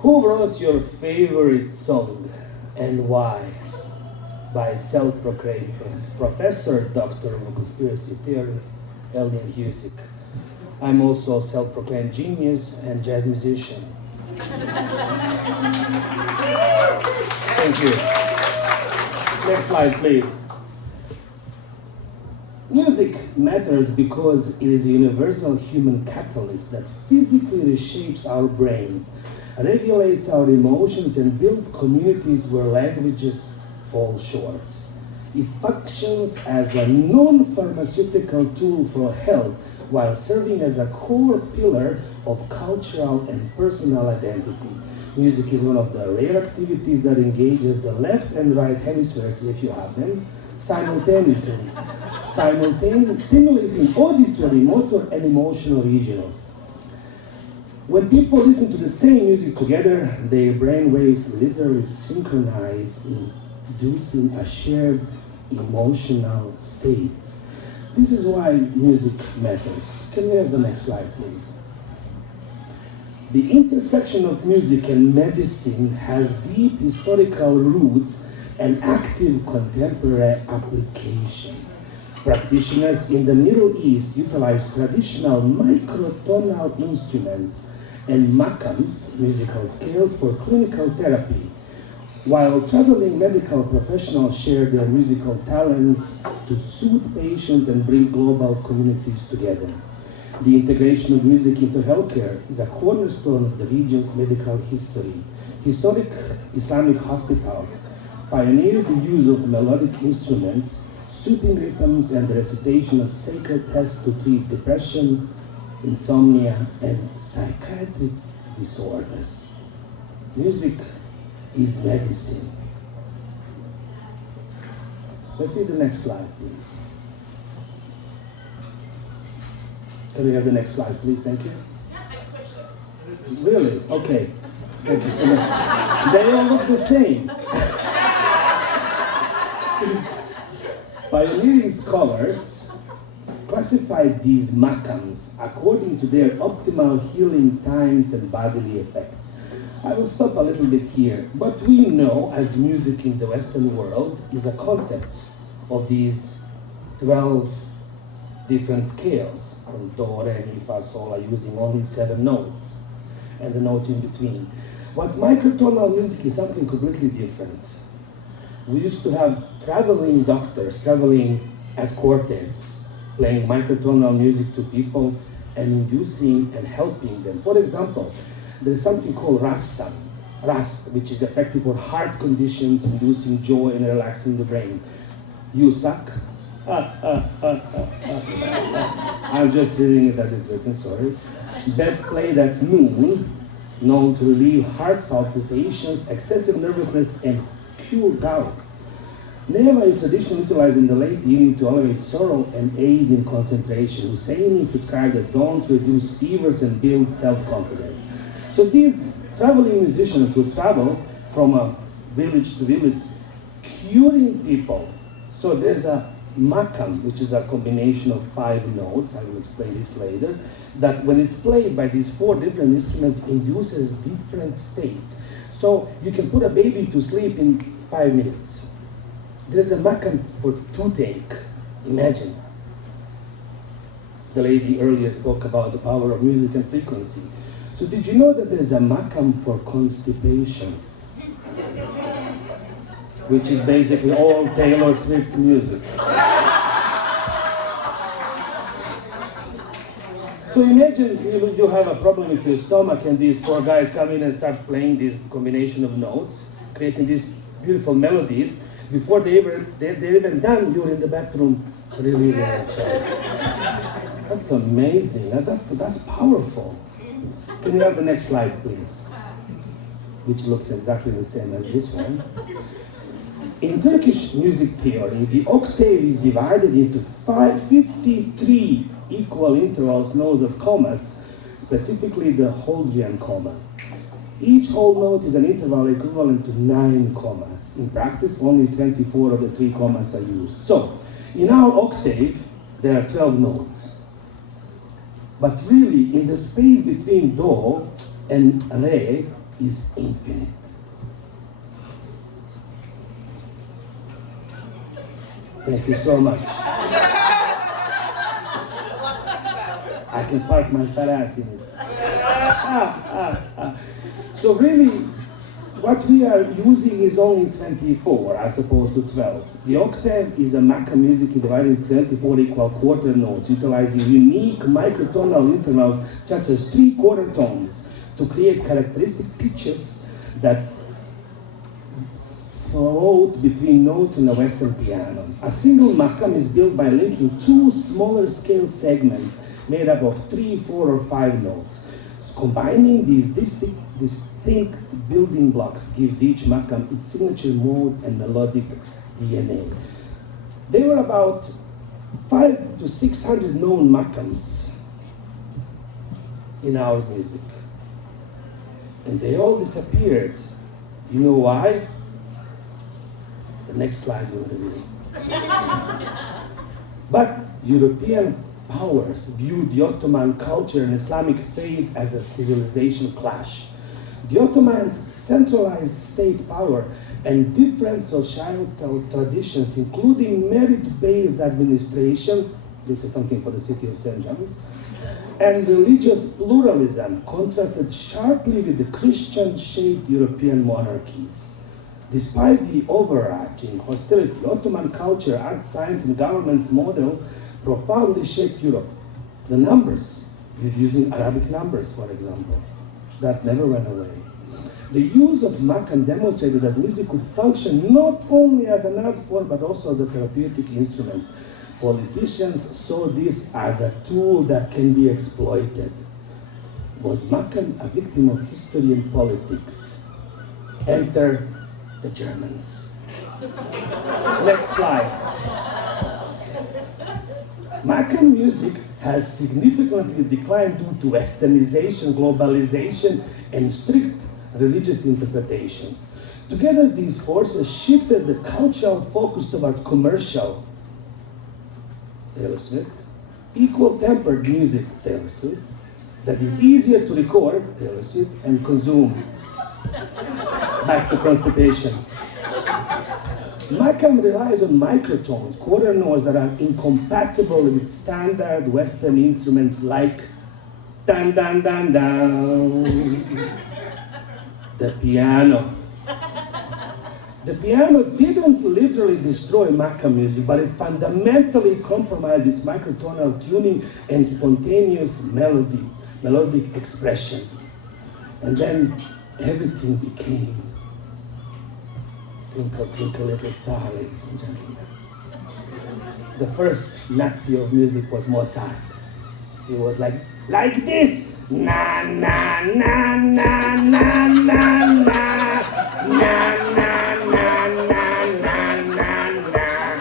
Who wrote your favorite song and why? By self-proclaimed Professor Doctor of Conspiracy Theories, Eldon Husick. I'm also a self-proclaimed genius and jazz musician. Thank you. Next slide, please. Music matters because it is a universal human catalyst that physically reshapes our brains, regulates our emotions, and builds communities where languages fall short. It functions as a non-pharmaceutical tool for health while serving as a core pillar of cultural and personal identity. Music is one of the rare activities that engages the left and right hemispheres, if you have them, simultaneously, stimulating auditory, motor, and emotional regions. When people listen to the same music together, their brain waves literally synchronize, inducing a shared emotional state. This is why music matters. Can we have the next slide, please? The intersection of music and medicine has deep historical roots and active contemporary applications. Practitioners in the Middle East utilize traditional microtonal instruments and makams, musical scales, for clinical therapy, while traveling medical professionals share their musical talents to soothe patients and bring global communities together. The integration of music into healthcare is a cornerstone of the region's medical history. Historic Islamic hospitals pioneered the use of melodic instruments, soothing rhythms, and the recitation of sacred texts to treat depression, insomnia, and psychiatric disorders. Music is medicine. Let's see the next slide, please. Can we have the next slide, please? Thank you. Yeah, I switched it. Really? Okay. Thank you so much. They all look the same. Pioneering scholars classified these makams according to their optimal healing times and bodily effects. I will stop a little bit here. What we know as music in the Western world is a concept of these 12 different scales, from do, re, mi, fa, sol, using only 7 notes, and the notes in between. What microtonal music is something completely different. We used to have traveling doctors, traveling as quartets, playing microtonal music to people and inducing and helping them. For example, there is something called Rast, which is effective for heart conditions, inducing joy and relaxing the brain. You suck. I'm just reading it as it's written, sorry. Best played at noon, known to relieve heart palpitations, excessive nervousness, and cure gout. Neva is traditionally utilized in the late evening to elevate sorrow and aid in concentration. Husseini prescribed at dawn to reduce fevers and build self-confidence. So these traveling musicians would travel from a village to village, curing people. So there's a makam, which is a combination of 5 notes, I will explain this later, that when it's played by these 4 different instruments induces different states. So you can put a baby to sleep in 5 minutes. There's a makam for toothache, imagine. The lady earlier spoke about the power of music and frequency. So did you know that there's a makam for constipation? Which is basically all Taylor Swift music. So imagine you have a problem with your stomach and these 4 guys come in and start playing this combination of notes, creating these beautiful melodies. Before they're even done, you're in the bathroom relieving yourself. That's amazing. That's powerful. Can we have the next slide, please? Which looks exactly the same as this one. In Turkish music theory, the octave is divided into 53 equal intervals known as commas, specifically the Holdrian comma. Each whole note is an interval equivalent to 9 commas. In practice, only 24 of the 3 commas are used. So, in our octave, there are 12 notes. But really, in the space between do and re, is infinite. Thank you so much. I can park my fat ass in it. So really, what we are using is only 24 as opposed to 12. The octave is a Macca music divided into 24 equal quarter notes, utilizing unique microtonal intervals such as 3 quarter tones to create characteristic pitches that float between notes in a Western piano. A single makam is built by linking 2 smaller scale segments made up of 3, 4, or 5 notes. So combining these distinct building blocks gives each makam its signature mode and melodic DNA. There were about 500 to 600 known makams in our music, and they all disappeared. Do you know why? The next slide will reveal. But European powers viewed the Ottoman culture and Islamic faith as a civilization clash. The Ottomans' centralized state power and different societal traditions, including merit-based administration, this is something for the city of St. John's, and religious pluralism contrasted sharply with the Christian-shaped European monarchies. Despite the overarching hostility, Ottoman culture, art, science, and government's model profoundly shaped Europe. The numbers, using Arabic numbers, for example, that never went away. The use of makam demonstrated that music could function not only as an art form, but also as a therapeutic instrument. Politicians saw this as a tool that can be exploited. Was makam a victim of history and politics? Enter the Germans. Next slide. Makam music has significantly declined due to westernization, globalization, and strict religious interpretations. Together, these forces shifted the cultural focus towards commercial, Taylor Swift, equal-tempered music, Taylor Swift, that is easier to record, Taylor Swift, and consume. Back to constipation. Makam relies on microtones, quarter notes that are incompatible with standard Western instruments like dan dan dan dan. The piano. The piano didn't literally destroy makam music, but it fundamentally compromised its microtonal tuning and spontaneous melodic expression. And then everything became Twinkle, Twinkle, Little Star, ladies and gentlemen. The first Nazi of music was Mozart. He was like this. Na, na, na, na, na, na, na, na, na, na, na, na, na, na.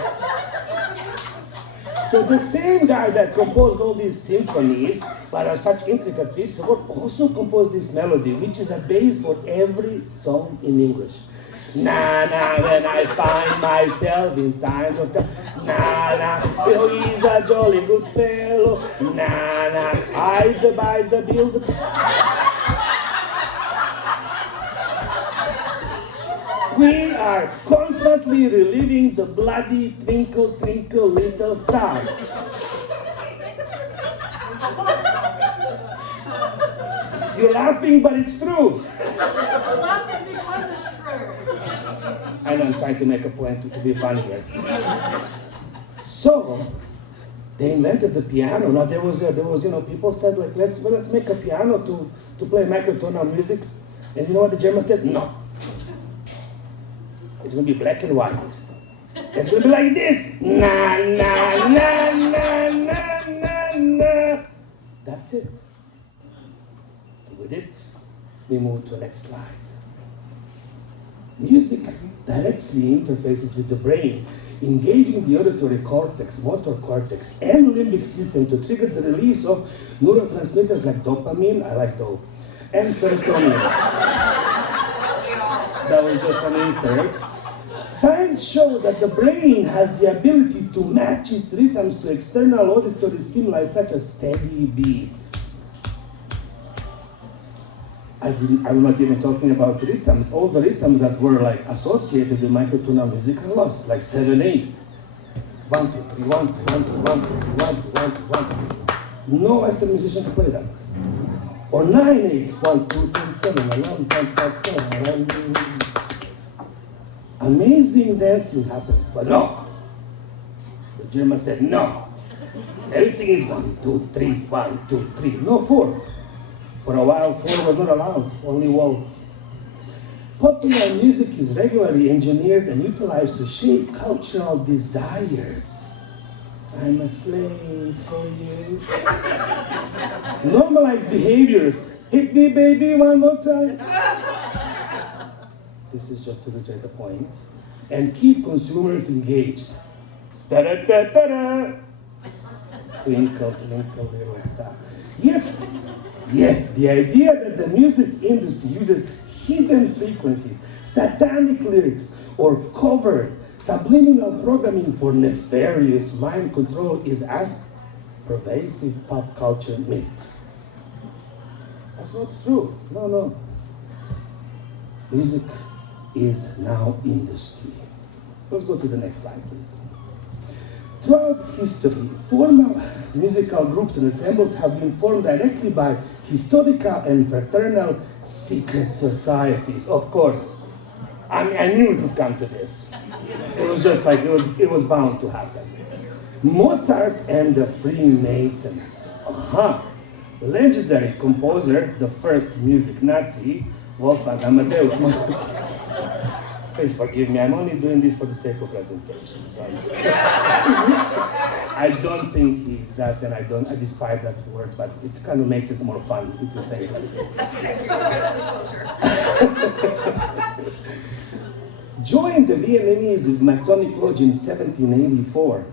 So the same guy that composed all these symphonies, that are such intricate pieces of work, also composed this melody, which is a base for every song in English. Na na, when I find myself in times of time. Na na, oh, he's a jolly good fellow. Na na, eyes the build. We are constantly reliving the bloody Twinkle, Twinkle, Little Star. You're laughing, but it's true. We're laughing because it's true. I know I'm trying to make a point to be funny here. So they invented the piano. Now there was people said like let's make a piano to play microtonal music, and you know what the Germans said? No. It's gonna be black and white. It's gonna be like this. Na na na na na na na. That's it. And with it, we move to the next slide. Music directly interfaces with the brain, engaging the auditory cortex, motor cortex, and limbic system to trigger the release of neurotransmitters like dopamine, I like dope, and serotonin. That was just an insert. Science shows that the brain has the ability to match its rhythms to external auditory stimuli such as steady beat. I'm not even talking about rhythms. All the rhythms that were like associated with microtonal music are lost, like 7/8. 1, 2, 3, 1, 2, 1, 2, 1, 2, 1, 2, 1, 2, 1, 2. No Western musician can play that. Or 9/8. 1, 2, 3, 4. Amazing dancing happened, but no. The German said no. Everything is 1, 2, 3, 1, 2, 3. No 4. For a while, 4 was not allowed, only waltz. Popular music is regularly engineered and utilized to shape cultural desires. I'm a slave for you. Normalize behaviors. Hit me, baby, one more time. This is just to illustrate the point. And keep consumers engaged. Da-da-da-da-da. Twinkle, twinkle, little star. Yet, the idea that the music industry uses hidden frequencies, satanic lyrics, or covert subliminal programming for nefarious mind control is as pervasive pop culture myth. That's not true. No. Music is now industry. Let's go to the next slide, please. Throughout history, formal musical groups and ensembles have been formed directly by historical and fraternal secret societies. Of course, I knew it would come to this. It was just like, it was bound to happen. Mozart and the Freemasons. The legendary composer, the first music Nazi, Wolfgang Amadeus Mozart. Please forgive me, I'm only doing this for the sake of presentation. I don't think he's that, and I despise that word, but it kind of makes it more fun if you say it like that. Joined the Viennese Masonic Lodge in 1784.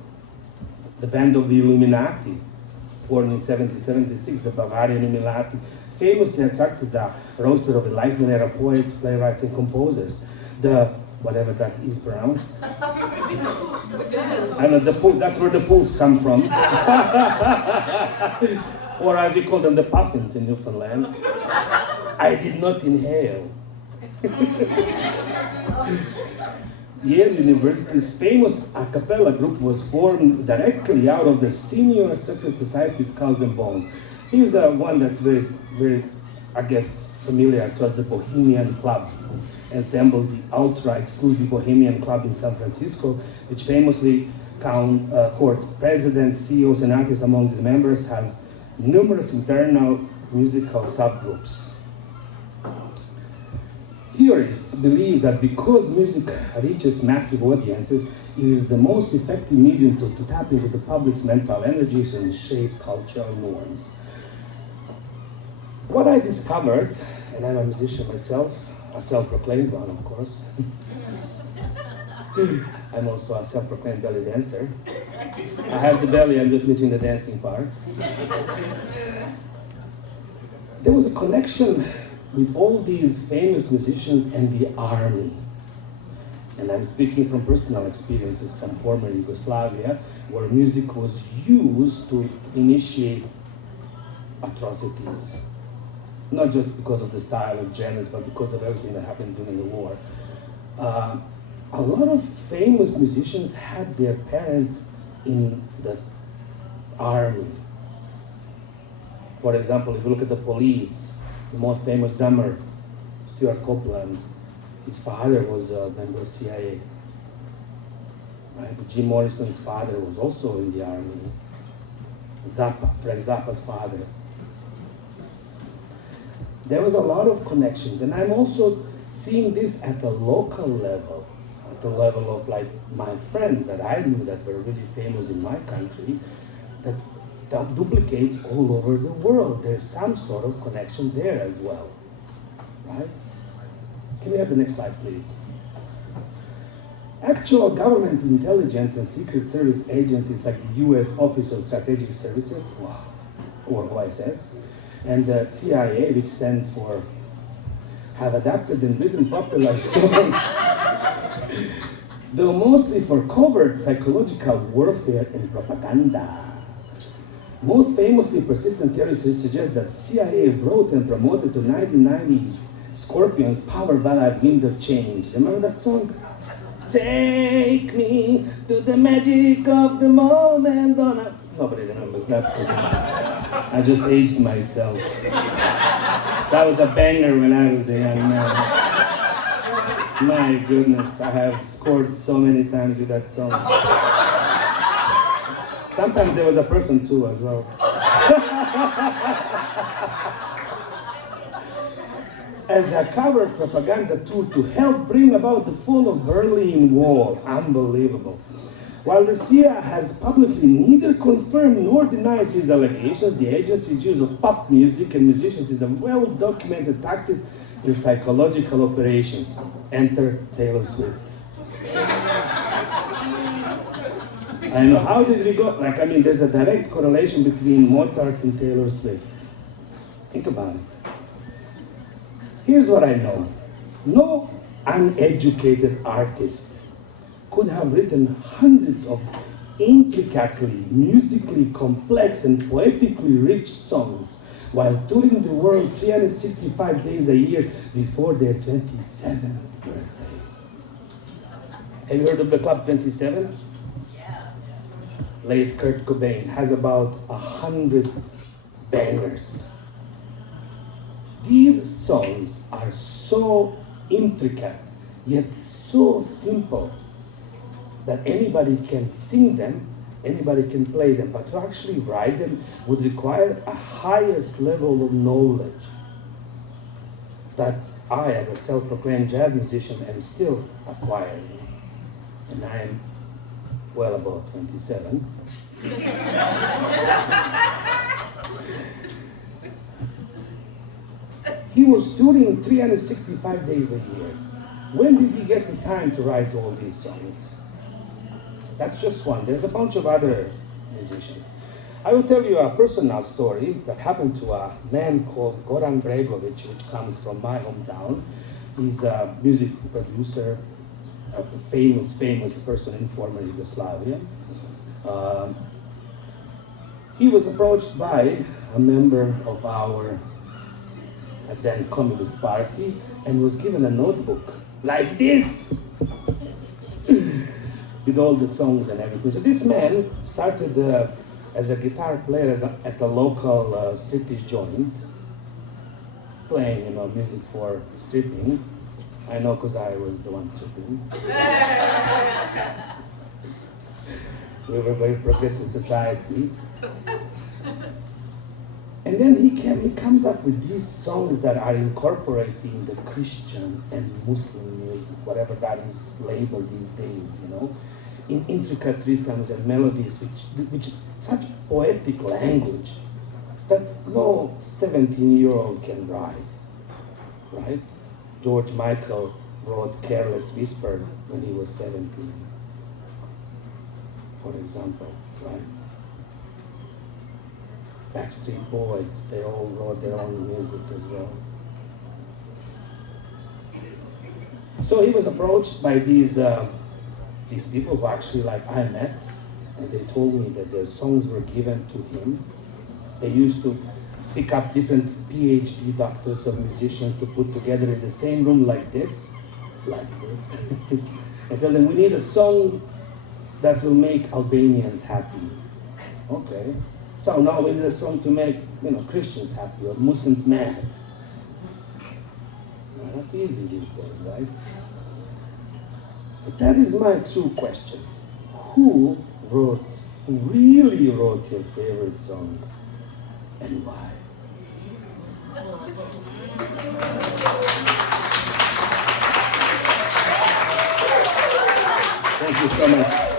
The band of the Illuminati, formed in 1776, the Bavarian Illuminati, famously attracted the roster of Enlightenment era poets, playwrights, and composers. The, whatever that is pronounced. I know, that's where the poofs come from. Or as we call them, the puffins in Newfoundland. I did not inhale. Yale University's famous a cappella group was formed directly out of the senior secret society Skulls and Bones. Here's one that's very, very, I guess, familiar to us, the Bohemian Club. Ensembles the ultra-exclusive Bohemian Club in San Francisco, which famously courts presidents, CEOs, and artists among the members, has numerous internal musical subgroups. Theorists believe that because music reaches massive audiences, it is the most effective medium to tap into the public's mental energies and shape cultural norms. What I discovered, and I'm a musician myself, a self-proclaimed one, of course. I'm also a self-proclaimed belly dancer. I have the belly, I'm just missing the dancing part. There was a connection with all these famous musicians and the army. And I'm speaking from personal experiences from former Yugoslavia, where music was used to initiate atrocities. Not just because of the style of genres, but because of everything that happened during the war. A lot of famous musicians had their parents in the army. For example, if you look at the Police, the most famous drummer, Stuart Copeland, his father was a member of CIA. Right? Jim Morrison's father was also in the army. Zappa, Frank Zappa's father. There was a lot of connections, and I'm also seeing this at a local level, at the level of like my friends that I knew that were really famous in my country, that duplicates all over the world. There's some sort of connection there as well, right? Can we have the next slide, please? Actual government intelligence and secret service agencies like the U.S. Office of Strategic Services, or OSS, and the CIA, which stands for, have adapted and written popular songs, though mostly for covert psychological warfare and propaganda. Most famously, persistent theorists suggest that CIA wrote and promoted the 1990s Scorpions' power ballad Wind of Change. Remember that song? Take me to the magic of the moment on a... Nobody remembers that because I just aged myself. That was a banger when I was a young man. My goodness, I have scored so many times with that song. Sometimes there was a person too as well. As a cover propaganda tool to help bring about the fall of Berlin Wall. Unbelievable. While the CIA has publicly neither confirmed nor denied these allegations, the agency's use of pop music and musicians is a well-documented tactic in psychological operations. Enter Taylor Swift. I know, how did we go? There's a direct correlation between Mozart and Taylor Swift. Think about it. Here's what I know. No uneducated artist could have written hundreds of intricately, musically complex and poetically rich songs while touring the world 365 days a year before their 27th birthday. Have you heard of the Club 27? Late Kurt Cobain has about 100 bangers. These songs are so intricate, yet so simple, that anybody can sing them, anybody can play them, but to actually write them would require a highest level of knowledge that I, as a self-proclaimed jazz musician, am still acquiring. And I am well above 27. He was touring 365 days a year. When did he get the time to write all these songs? That's just one. There's a bunch of other musicians. I will tell you a personal story that happened to a man called Goran Bregovic, which comes from my hometown. He's a music producer, a famous person in former Yugoslavia. He was approached by a member of our then Communist Party and was given a notebook like this with all the songs and everything. So this man started as a guitar player at a local striptease joint, playing music for stripping. I know because I was the one stripping. We were a very progressive society. And then he comes up with these songs that are incorporating the Christian and Muslim music, whatever that is labeled these days, in intricate rhythms and melodies, which such poetic language that no 17-year-old can write, right? George Michael wrote Careless Whisper when he was 17, for example, right? Backstreet Boys, they all wrote their own music as well. So he was approached by these people who actually I met, and they told me that their songs were given to him. They used to pick up different PhD doctors of musicians to put together in the same room like this, and tell them, we need a song that will make Albanians happy. Okay. So now we need a song to make, Christians happy or Muslims mad. Well, that's easy these days, right? So that is my true question. Who really wrote your favorite song and why? Thank you so much.